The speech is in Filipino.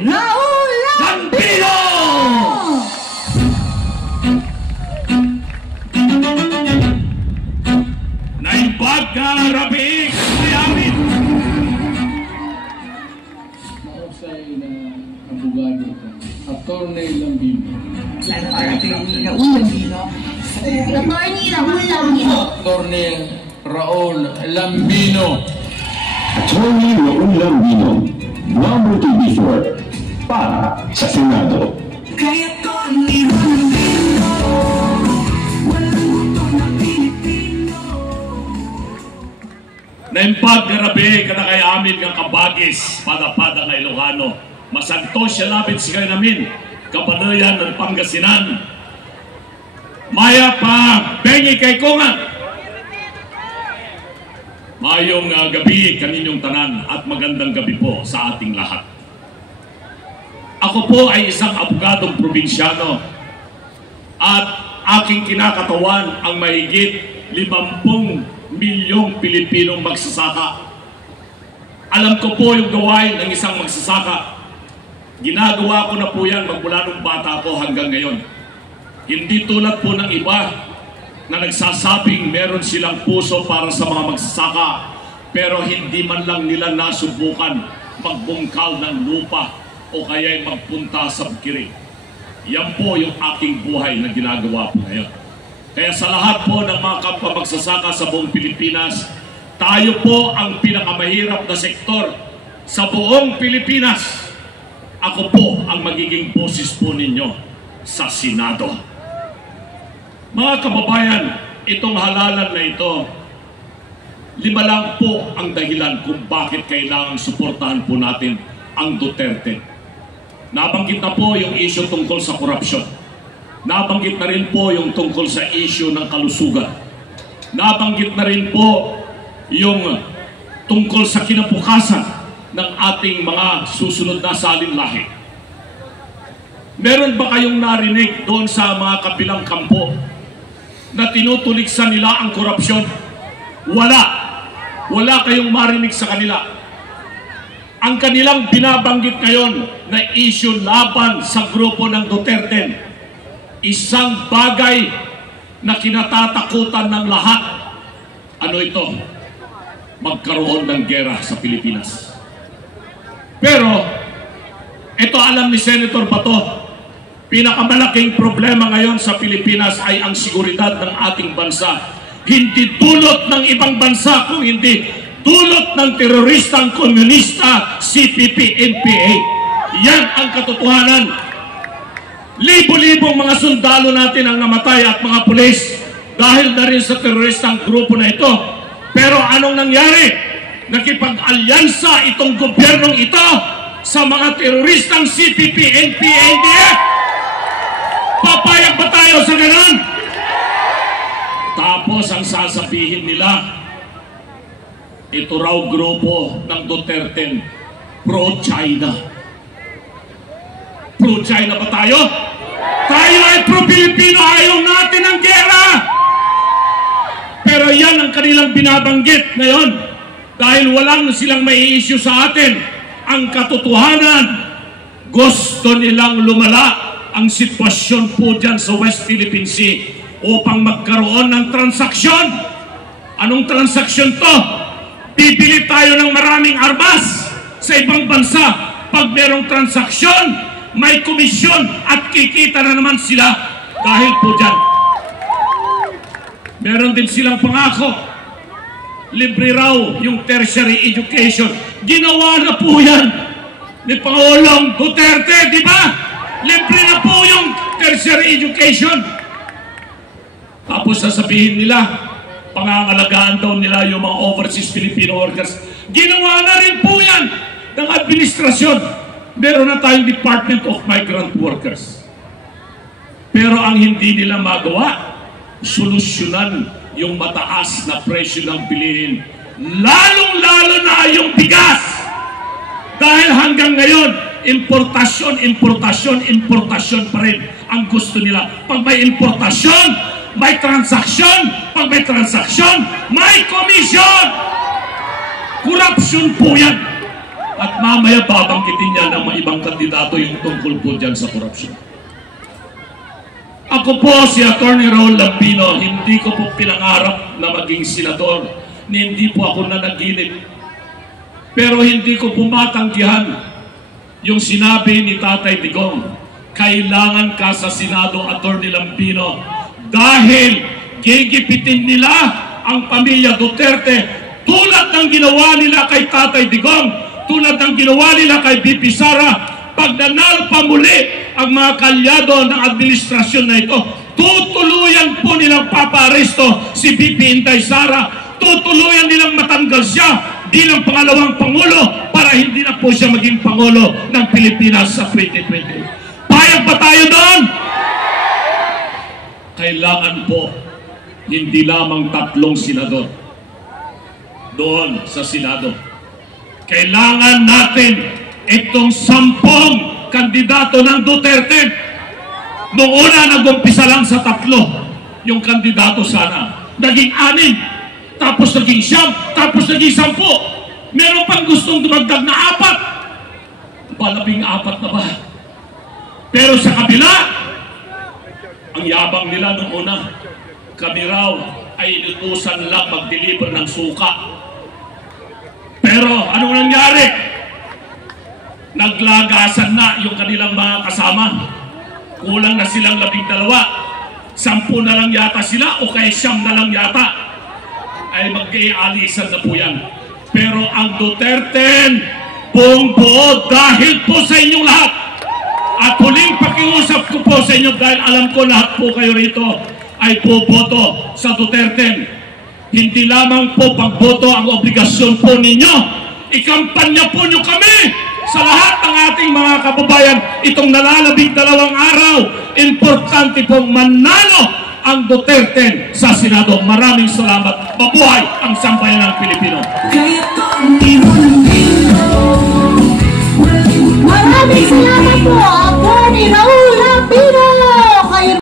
Raul Lambino! Naimbag ka, Rabi! Kayamin! Mausay na abogado ito. Attorney Lambino. Attorney Raul Lambino. Attorney Raul Lambino. Attorney Raul Lambino, number 24, para sa Senado. Kaya ko ni Lambino, walang muto na Pilipino. Naimbag ka, Rabi! Kada kay amin kang kabagis, pada-pada kay Ilocano. Masanto siya labit si kayo namin, Kapanayan ng Pangasinan. Maya pa, bengi kay Kungat. Mayong gabi kaninyong tanan at magandang gabi po sa ating lahat. Ako po ay isang abogadong probinsyano at aking kinakatawan ang mahigit 50 milyong Pilipinong magsasaka. Alam ko po yung gawain ng isang magsasaka. Ginagawa ko na po yan magmula nung bata ko hanggang ngayon. Hindi tulad po ng iba na nagsasabing meron silang puso para sa mga magsasaka pero hindi man lang nila nasubukan magbungkal ng lupa o kaya'y magpunta sa bukirin. Yan po yung aking buhay na ginagawa po ngayon. Kaya sa lahat po ng mga kapwa magsasaka sa buong Pilipinas, tayo po ang pinakamahirap na sektor sa buong Pilipinas. Ako po ang magiging boses po ninyo sa Senado. Mga kababayan, itong halalan na ito, 5 lang po ang dahilan kung bakit kailangang suportahan po natin ang Duterte. Nabanggit na po yung issue tungkol sa korupsyon. Nabanggit na rin po yung tungkol sa issue ng kalusugan. Nabanggit na rin po yung tungkol sa kinabukasan ng ating mga susunod na salinlahi. Meron ba kayong narinig doon sa mga kabilang kampo na tinutuliksan nila ang korupsyon? Wala. Wala kayong marinig sa kanila. Ang kanilang binabanggit ngayon na issue laban sa grupo ng Duterte, isang bagay na kinatatakutan ng lahat. Ano ito? Magkaroon ng gera sa Pilipinas. Pero, ito alam ni Senator Bato, pinakamalaking problema ngayon sa Pilipinas ay ang seguridad ng ating bansa. Hindi dulot ng ibang bansa, kung hindi dulot ng teroristang komunista, CPP, NPA. Yan ang katotohanan. Libo-libong mga sundalo natin ang namatay at mga pulis dahil na rin sa teroristang grupo na ito. Pero anong nangyari? Nakipag-alyansa itong gobyernong ito sa mga teroristang CPP, NPA, NDF. Papayag ba tayo sa ganon? Tapos ang sasabihin nila, ito raw grupo ng Duterte, pro-China. Pro-China ba tayo? Tayo ay pro-Pilipino, ayaw natin ang gera. Pero yan ang kanilang binabanggit ngayon dahil walang silang may issue sa atin. Ang katotohanan, gusto nilang lumala ang sitwasyon po dyan sa West Philippine Sea upang magkaroon ng transaksyon. Anong transaksyon to? Bibili tayo ng maraming armas sa ibang bansa. Pag merong transaksyon, may komisyon at kikita na naman sila dahil po dyan. Meron din silang pangako. Libre raw yung tertiary education. Ginawa na po yan ni Pangulong Duterte, di ba? Libre na po yung tertiary education. Tapos sasabihin nila, pangangalagaan daw nila yung mga overseas Filipino workers. Ginawa na rin po yan ng administrasyon. Meron na tayong Department of Migrant Workers. Pero ang hindi nila magawa, solusyonan yung mataas na presyo ng bilihin. Lalong-lalo na yung bigas. Dahil hanggang ngayon, importasyon pa rin ang gusto nila. Pag may importasyon, may transaksyon. Pag may transaksyon, may komisyon. Korupsyon po yan. At mamaya babangkitin niya ng mga ibang kandidato yung tungkol po dyan sa korupsyon. Ako po si Atty. Raul Lambino, hindi ko po pinangarap na maging senador, hindi po ako nanaginip. Pero hindi ko po matanggihan yung sinabi ni Tatay Digong, kailangan ka sa Senado, Atty. Lambino, dahil gigipitin nila ang pamilya Duterte tulad ng ginawa nila kay Tatay Digong, tulad ng ginawa nila kay BP Sara. Pag nanalo pa muli ang mga kalyado ng administrasyon na ito, tutuluyan po nilang papaaresto si BP Inday Sara, tutuluyan nilang matanggal siya bilang pangalawang Pangulo para hindi na po siya maging Pangulo ng Pilipinas sa 2020. Payag ba tayo doon? Kailangan po hindi lamang 3 senador doon sa Senado. Kailangan natin itong 10 kandidato ng Duterte. Noong una, nag-umpisa lang sa 3 yung kandidato sana. Naging 6, tapos naging 9, tapos naging 10. Meron pang gustong dumagdag na 4. 14 na ba? Pero sa kabila, ang yabang nila noong una, kami raw ay inutusan lang mag-deliver ng suka. Pero anong nangyari? Naglagasan na yung kanilang mga kasama. Kulang na silang 12. 10 na lang yata sila o kaya 9 na lang yata. Ay mag-ialisan na po yan. Pero ang Duterte, buong buo dahil po sa inyong lahat. At huling pakiusap ko po sa inyo dahil alam ko lahat po kayo rito ay boboto sa Duterte. Hindi lamang po pagboto ang obligasyon po ninyo. Ikampanya po nyo kami sa lahat ng ating mga kababayan. Itong nalalabing 2 araw, importante pong manalo ang Duterte sa Senado. Maraming salamat. Mabuhay ang sambayan ng Pilipino. Maraming salamat po, Atty. Raul